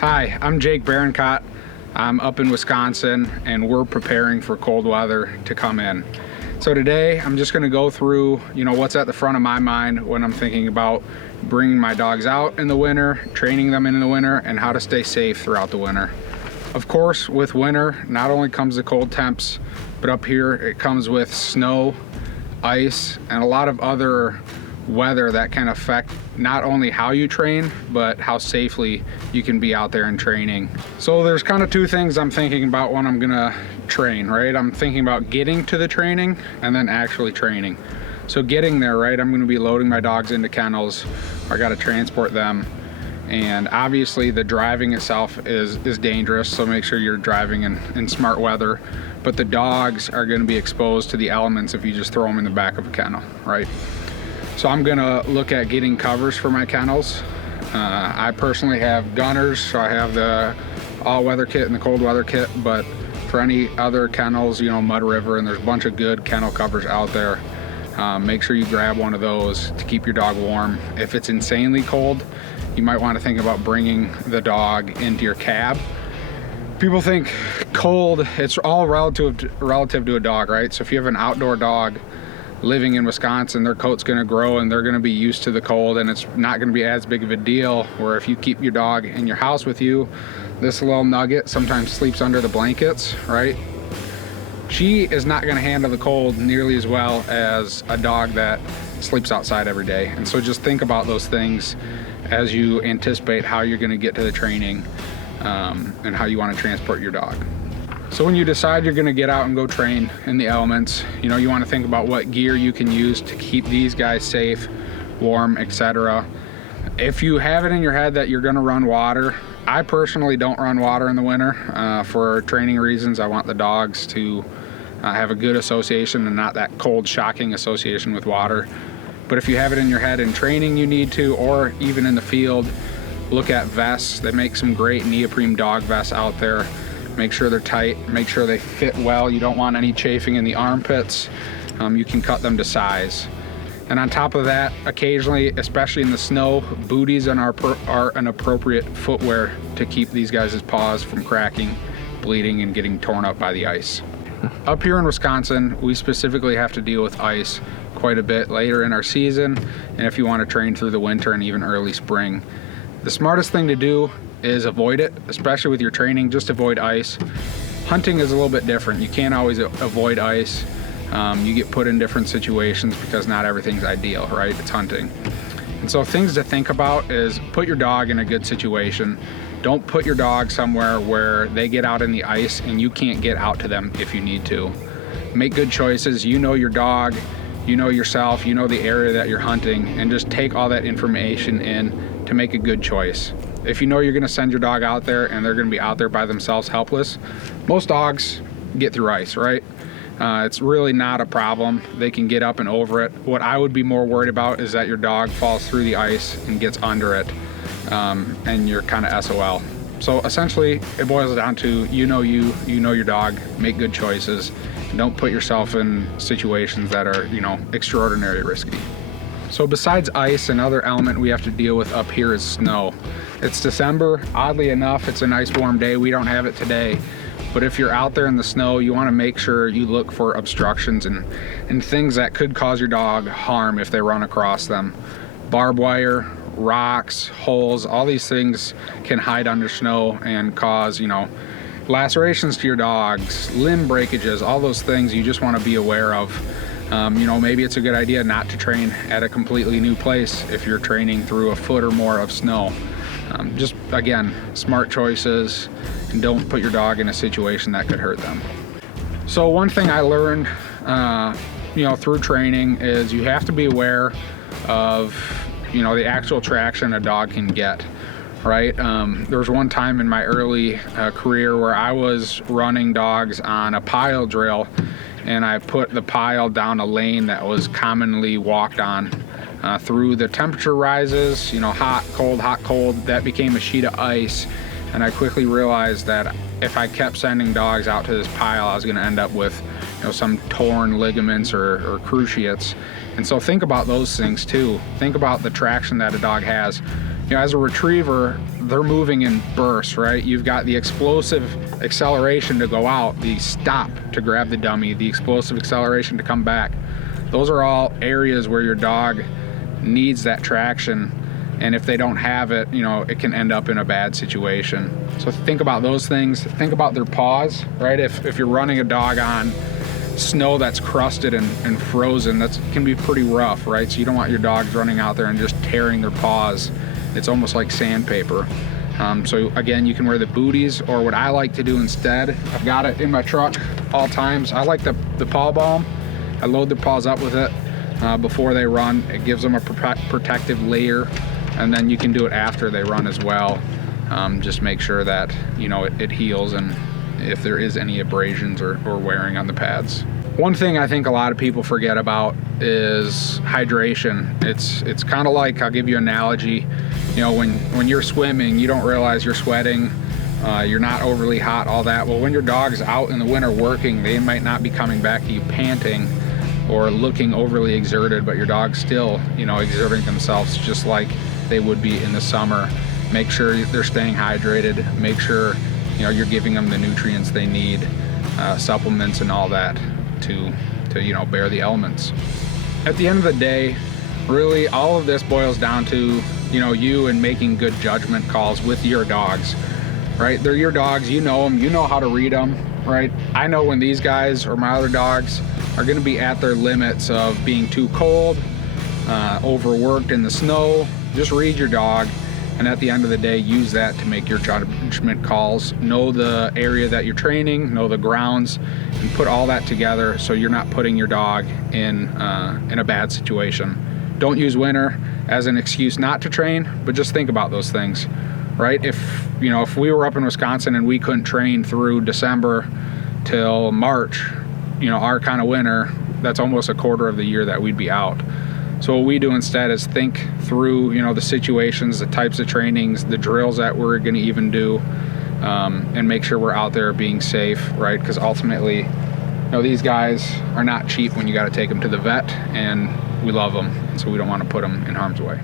Hi, I'm Jake Birrenkott. I'm up in Wisconsin and we're preparing for cold weather to come in. So today I'm just gonna go through, what's at the front of my mind when I'm thinking about bringing my dogs out in the winter, training them in the winter, and how to stay safe throughout the winter. Of course, with winter, not only comes the cold temps, but up here it comes with snow, ice, and a lot of other weather that can affect not only how you train, but how safely you can be out there in training. So there's kind of two things I'm thinking about when I'm gonna train, right? I'm thinking about getting to the training and then actually training. So getting there, right? I'm gonna be loading my dogs into kennels. I gotta transport them. And obviously the driving itself is dangerous, so make sure you're driving in smart weather. But the dogs are gonna be exposed to the elements if you just throw them in the back of a kennel, right? So I'm gonna look at getting covers for my kennels. I personally have gunners, so I have the all-weather kit and the cold weather kit, but for any other kennels, Mud River, and there's a bunch of good kennel covers out there. Make sure you grab one of those to keep your dog warm. If it's insanely cold, you might want to think about bringing the dog into your cab. People think cold, it's all relative to a dog, right? So if you have an outdoor dog living in Wisconsin, their coat's gonna grow and they're gonna be used to the cold, and it's not gonna be as big of a deal. Where if you keep your dog in your house with you, this little nugget sometimes sleeps under the blankets, right? She is not gonna handle the cold nearly as well as a dog that sleeps outside every day. And so just think about those things as you anticipate how you're gonna get to the training and how you wanna transport your dog. So when you decide you're gonna get out and go train in the elements, you wanna think about what gear you can use to keep these guys safe, warm, etc. If you have it in your head that you're gonna run water, I personally don't run water in the winter for training reasons. I want the dogs to have a good association and not that cold, shocking association with water. But if you have it in your head in training you need to, or even in the field, look at vests. They make some great neoprene dog vests out there. Make sure they're tight, make sure they fit well. You don't want any chafing in the armpits. You can cut them to size. And on top of that, occasionally, especially in the snow, booties are an appropriate footwear to keep these guys' paws from cracking, bleeding, and getting torn up by the ice. Up here in Wisconsin, we specifically have to deal with ice quite a bit later in our season, and if you want to train through the winter and even early spring. The smartest thing to do is avoid it, especially with your training. Just avoid ice. Hunting is a little bit different. You can't always avoid ice. You get put in different situations because not everything's ideal, right? It's hunting. And so things to think about is put your dog in a good situation. Don't put your dog somewhere where they get out in the ice and you can't get out to them if you need to. Make good choices. You know your dog, you know yourself, you know the area that you're hunting, and just take all that information in to make a good choice. If you know you're gonna send your dog out there and they're gonna be out there by themselves helpless, most dogs get through ice, right? It's really not a problem. They can get up and over it. What I would be more worried about is that your dog falls through the ice and gets under it, and you're kind of SOL. So essentially, it boils down to you know your dog, make good choices, and don't put yourself in situations that are, extraordinarily risky. So besides ice, another element we have to deal with up here is snow. It's December, oddly enough, it's a nice warm day. We don't have it today. But if you're out there in the snow, you want to make sure you look for obstructions and things that could cause your dog harm if they run across them. Barbed wire, rocks, holes, all these things can hide under snow and cause, lacerations to your dogs, limb breakages, all those things you just want to be aware of. Maybe it's a good idea not to train at a completely new place if you're training through a foot or more of snow. Just, again, smart choices, and don't put your dog in a situation that could hurt them. So one thing I learned, through training is you have to be aware of, the actual traction a dog can get, right? There was one time in my early career where I was running dogs on a pile drill, and I put the pile down a lane that was commonly walked on. Through the temperature rises, hot, cold, that became a sheet of ice. And I quickly realized that if I kept sending dogs out to this pile, I was gonna end up with some torn ligaments or cruciates. And so think about those things too. Think about the traction that a dog has. As a retriever, they're moving in bursts, right? You've got the explosive acceleration to go out, the stop to grab the dummy, the explosive acceleration to come back. Those are all areas where your dog needs that traction, and if they don't have it, you know, it can end up in a bad situation. So think about those things. Think about their paws, right? If you're running a dog on snow that's crusted and frozen, that can be pretty rough, right? So you don't want your dogs running out there and just tearing their paws. It's almost like sandpaper. So again, you can wear the booties, or what I like to do instead, I've got it in my truck all times. I like the paw balm. I load their paws up with it before they run. It gives them a protective layer, and then you can do it after they run as well. Just make sure that, you know, it heals, and if there is any abrasions or wearing on the pads. One thing I think a lot of people forget about is hydration. It's kind of like, I'll give you an analogy, you know, when you're swimming, you don't realize you're sweating, you're not overly hot, all that. Well, when your dog's out in the winter working, they might not be coming back to you panting or looking overly exerted, but your dog's still, you know, exerting themselves just like they would be in the summer. Make sure they're staying hydrated. Make sure, you know, you're giving them the nutrients they need, supplements and all that to you know, bear the elements. At the end of the day, really all of this boils down to, you know, you and making good judgment calls with your dogs, right? They're your dogs, you know them, you know how to read them, right? I know when these guys or my other dogs are going to be at their limits of being too cold, overworked in the snow. Just read your dog, and at the end of the day, use that to make your judgment calls. Know the area that you're training, know the grounds, and put all that together so you're not putting your dog in a bad situation. Don't use winter as an excuse not to train, but just think about those things, right? If we were up in Wisconsin and we couldn't train through December till March, you know, our kind of winter, that's almost a quarter of the year that we'd be out. So what we do instead is think through, you know, the situations, the types of trainings, the drills that we're going to even do, and make sure we're out there being safe, right? Because ultimately, you know, these guys are not cheap when you got to take them to the vet, and we love them, and so we don't want to put them in harm's way.